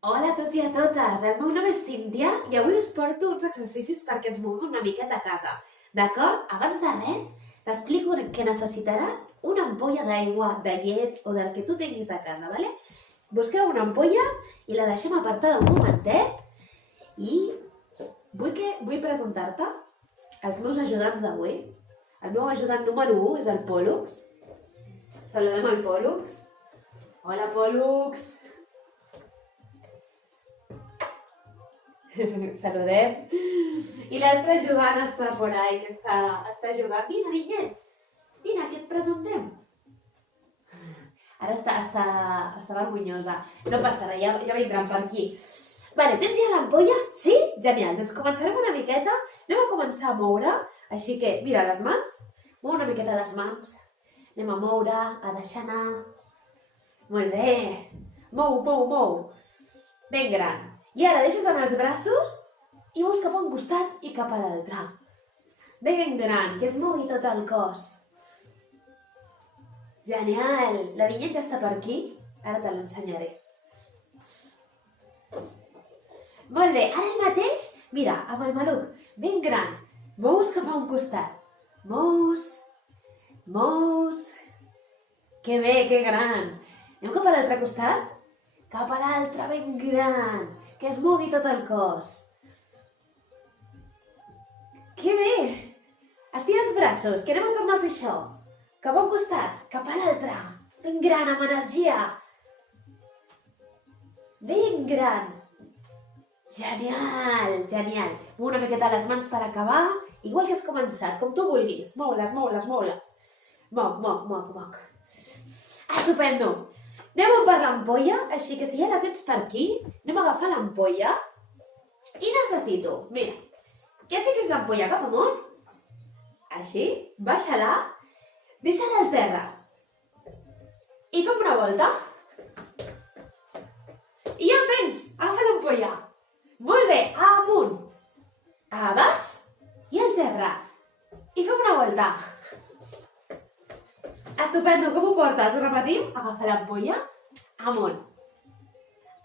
Hola a tots i a totes, el meu nom és Cíntia i avui us porto uns exercicis perquè ens movem una miqueta a casa. D'acord? Abans de res, t'explico que necessitaràs una ampolla d'aigua, de llet o del que tu tinguis a casa, ¿vale? Busqueu una ampolla i la deixem apartada un momentet i vull presentar-te els meus ajudants d'avui. El meu ajudant número 1 és el Pòl·lux. Saludem el Pòl·lux. Hola, Pòl·lux. Saludem. I l'altre ajudant està por ahí, que està jugant. Vine, Vinyet. Vine, que et presentem. Ara està vergonyosa. No passarà, ja vindran per aquí. Vale, tens ja l'ampolla? Sí? Genial. Doncs començarem una miqueta. Anem a començar a moure. Així que, mira, les mans. Mou una miqueta les mans. Anem a moure, a deixar anar. Molt bé. Mou. Ben gran. I ara deixes anar els braços i mous cap a un costat i cap a l'altre. Ben gran, que es mogui tot el cos. Genial! La Vinyet ja està per aquí. Ara te l'ensenyaré. Molt bé, ara el mateix, mira, amb el maluc, ben gran. Mous cap a un costat. Mous. Que bé, que gran. Anem cap a l'altre costat? Cap a l'altre, ben gran. Que es mogui tot el cos. Que bé! Estira els braços, que anem a tornar a fer això. Cap a un costat, cap a l'altre. Ben gran, amb energia. Ben gran. Genial. Mou una miqueta les mans per acabar. Igual que has començat, com tu vulguis. Mou-les. Moc. Estupendo. Anem per l'ampolla, així que si ja la tens per aquí, anem a agafar l'ampolla i necessito, mira, que aixequis l'ampolla cap amunt, així, baixa-la, deixa-la al terra i fem una volta. I ja ho tens, agafa l'ampolla. Molt bé, amunt, a baix i al terra. I fem una volta. Estupendo, com ho portes? Ho repetim? Agafa l'ampolla, amunt,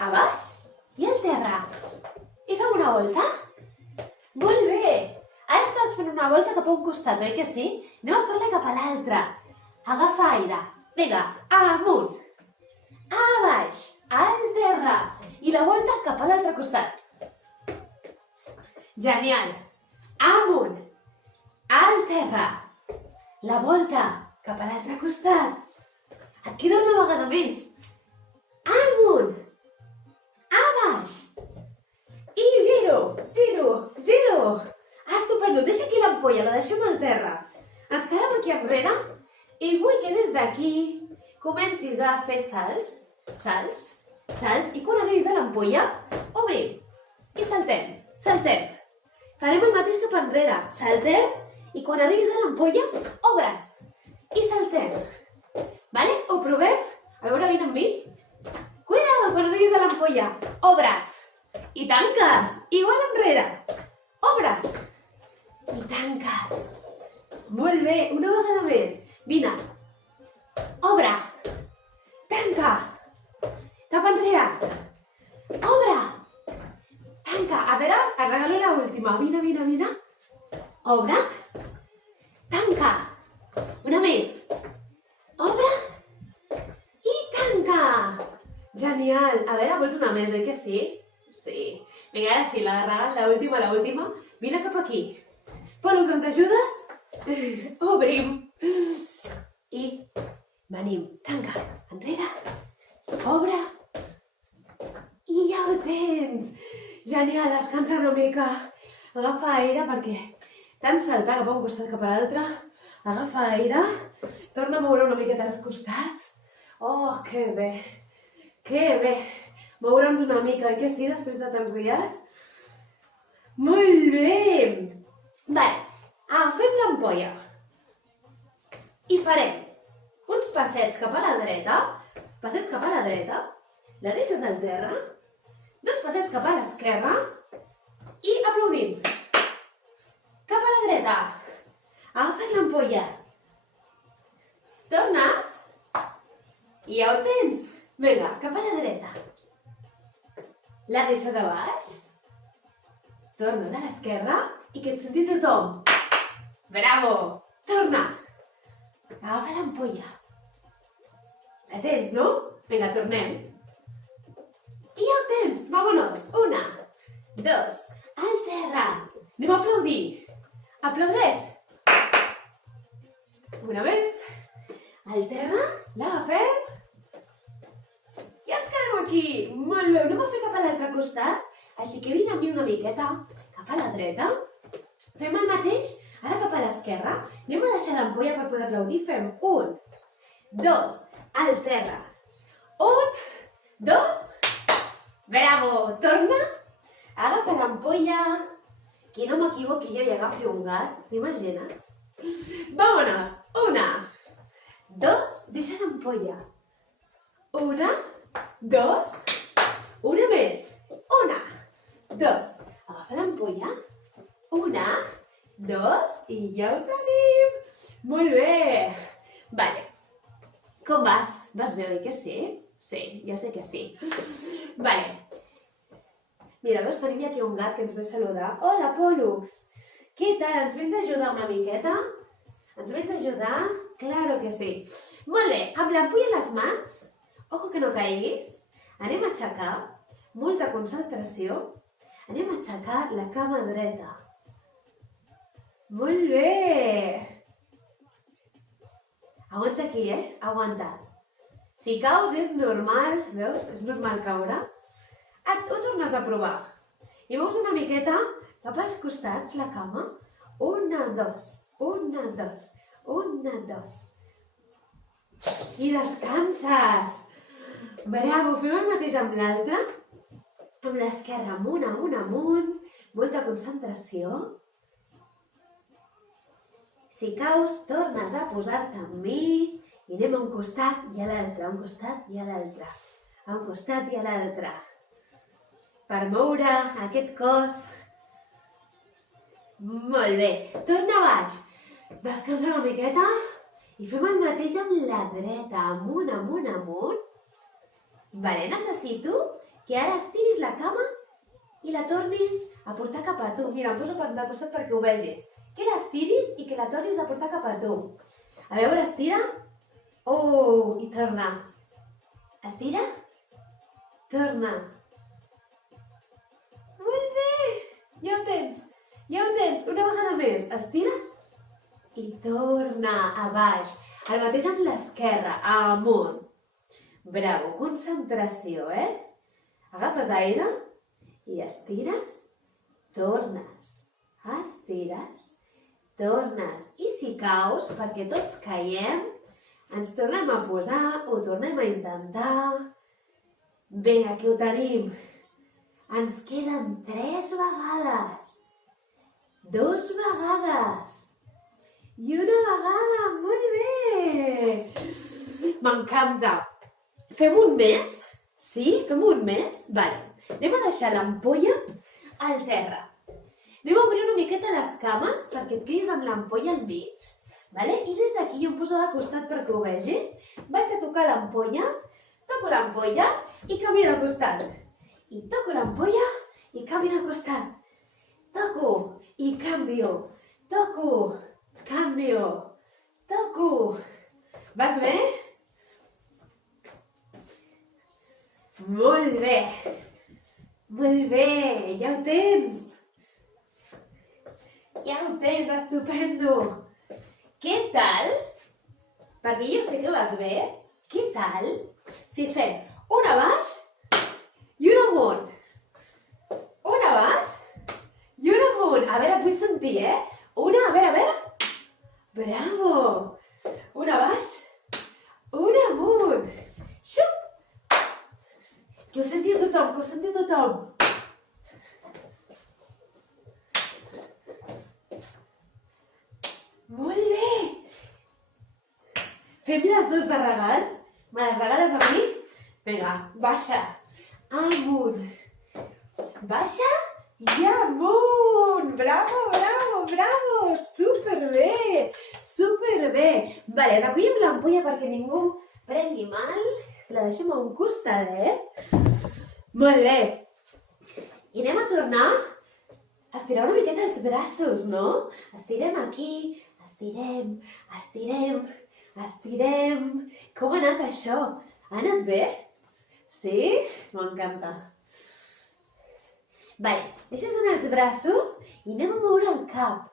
a baix i al terra. I fem una volta. Molt bé. Ara estàs fent una volta cap a un costat, oi que sí? Anem a fer-la cap a l'altre. Agafa aire. Vinga, amunt, a baix, al terra. I la volta cap a l'altre costat. Genial. Amunt, al terra. La volta cap a l'altre costat. Et queda una vegada més. Amunt. A baix. I giro. Estupendo. Deixa aquí l'ampolla, la deixem al terra. Ens quedem aquí enrere i vull que des d'aquí comencis a fer salts. I quan arribis a l'ampolla, obrim i saltem. Farem el mateix cap enrere. Saltem i quan arribis a l'ampolla, obres. I saltem. Vale? Ho provem? A veure, vine amb mi. Cuidado, quan arribis a l'ampolla. Obres. I tanques. Igual enrere. Obres. I tanques. Molt bé. Una vegada més. Vine. Obre. Tanca. Cap enrere. Obre. Tanca. A veure, et regalo l'última. Vine. Obre. Tanca. Una més. Obre. I tanca. Genial. A veure, vols una més, oi que sí? Sí. Vinga, ara sí, l'última. Vine cap aquí. Pòl·lux, ens ajudes? Obrim. I venim. Tanca. Enrere. Obre. I ja ho tens. Genial, descansa una mica. Agafa aire perquè tant saltar cap a un costat cap a l'altre. Agafa aire, torna a moure una miqueta als costats. Oh, que bé. Moure'ns una mica, oi que sí, després de tants dies? Molt bé! Vale, agafem l'ampolla i farem uns passets cap a la dreta, la deixes al terra, 2 passets cap a l'esquerra i aplaudim. Cap a la dreta. Agafes l'ampolla. Tornes i ja ho tens. Vinga, cap a la dreta. La deixes a baix. Tornes a l'esquerra i que et senti tothom. Bravo! Torna! Agafa l'ampolla. La tens, no? Vinga, tornem. I ja ho tens! Vámonos! 1, 2, al terra. Anem a aplaudir. Aplaudeix. Una més. Al terra, l'agafem. I ens quedem aquí. Molt bé, anem a fer cap a l'altre costat. Així que vine amb mi una miqueta cap a la dreta. Fem el mateix, ara cap a l'esquerra. Anem a deixar l'ampolla per poder aplaudir. Fem 1, 2, al terra. 1, 2. Bravo! Torna. Agafa l'ampolla. Que no m'equivoqui jo i agafi un gat. T'imagines? Vámonos. 1, 2. Deixa l'ampolla. 1, 2. Una més. 1, 2. Agafa l'ampolla. 1, 2. I ja ho tenim. Molt bé. Vale. Com vas? Vas bé, oi que sí? Sí, jo sé que sí. Vale. Mira, veus, tenim aquí un gat que ens ve saludar. Hola, Pollux! Què tal? Ens vens a ajudar una miqueta? Ens vens a ajudar? Claro que sí. Molt bé, amb l'ampolla a les mans, ojo que no caiguis, anem a aixecar, molta concentració, anem a aixecar la cama dreta. Molt bé! Aguanta aquí, Aguanta. Si caus és normal, veus? És normal caure. Ho tornes a provar. I veus una miqueta cap als costats, la cama. 1, 2, 1, 2, 1, 2. I descanses. Bravo, fem el mateix amb l'altra. Amb l'esquerra amunt, amunt, amunt. Molta concentració. Si caus, tornes a posar-te amb mi. I anem a un costat i a l'altre, a un costat i a l'altre. A un costat i a l'altre. Per moure aquest cos. Molt bé. Torna a baix. Descansa una miqueta. I fem el mateix amb la dreta. Amunt, amunt, amunt. Vale, necessito que ara estiris la cama i la tornis a portar cap a tu. Mira, em poso per de costat perquè ho vegis. Que l'estiris i que la tornis a portar cap a tu. A veure, estira. Oh, i torna. Estira. Torna. Molt bé. Ja ho tens. Ja ho tens. Una vegada més. Estira. I torna a baix. El mateix amb l'esquerra. Amunt. Bravo. Concentració, Agafes aire i estires. Tornes. Estires. Tornes. I si caus, perquè tots caiem, ens tornem a posar, ho tornem a intentar. Bé, aquí ho tenim. Ens queden 3 vegades. 2 vegades. I una vegada. Molt bé. M'encanta. Fem un més? Sí? Fem un més? Vale. Anem a deixar l'ampolla al terra. Anem a obrir una miqueta les cames perquè et quedis amb l'ampolla al mig. Vale? I des d'aquí jo em poso de costat perquè ho vegis. Vaig a tocar l'ampolla, toco l'ampolla i canvio de costat. I toco l'ampolla i canvio de costat. Toco i canvio. Toco, canvio. Toco. Vas bé? Molt bé. Molt bé, ja ho tens. Ja ho tens, estupendo. Què tal? Perquè jo sé que vas bé. Què tal si fem una baix i una amunt? Una baix i una amunt. A veure, et vull sentir, Una, a veure. Bravo. Una baix, una amunt. Xup. Que ho senti tothom, Molt bé. Fem les dues de regal. Me les regales a mi? Vinga, baixa. Amunt. Baixa i amunt. Bravo. Superbé. Vale, recollim l'ampolla perquè ningú prengui mal. La deixem a un costadet. Molt bé. I anem a tornar a estirar una miqueta els braços, no? Estirem aquí, estirem, estirem, estirem. Com ha anat això? Ha anat bé? Sí? M'encanta. Vale, deixes anar els braços i anem a moure el cap.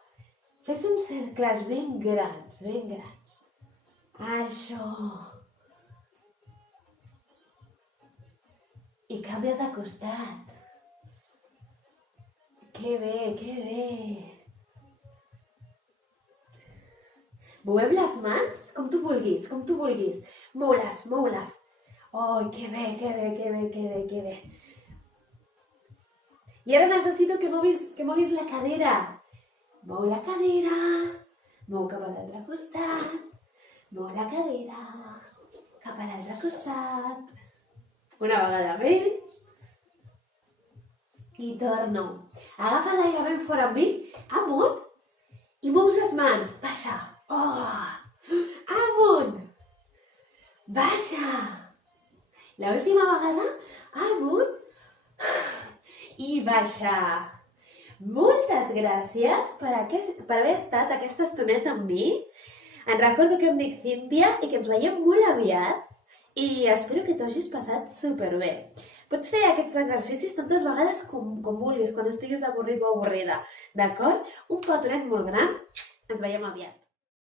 Fes uns cercles ben grans, ben grans. Això. I canvies de costat. Que bé, que bé. Movem les mans com tu vulguis, com tu vulguis. Mou-les, mou-les. Oh, que bé, que bé, que bé, que bé, que bé. I ara necessito que moguis la cadera. Mou la cadera. Mou cap a l'altre costat. Mou la cadera. Cap a l'altre costat. Una vegada més. I torno. Agafa l'aire ben fort amb mi, amunt, i mous les mans. Baixa. Oh! Amunt. Baixa. L'última vegada, amunt i baixa. Moltes gràcies per haver estat aquesta estoneta amb mi. En recordo que em dic Cíntia i que ens veiem molt aviat i espero que t'ho hagis passat superbé. Pots fer aquests exercicis tantes vegades com vulguis, quan estiguis avorrit o avorrida, d'acord? Un petonet molt gran, ens veiem aviat.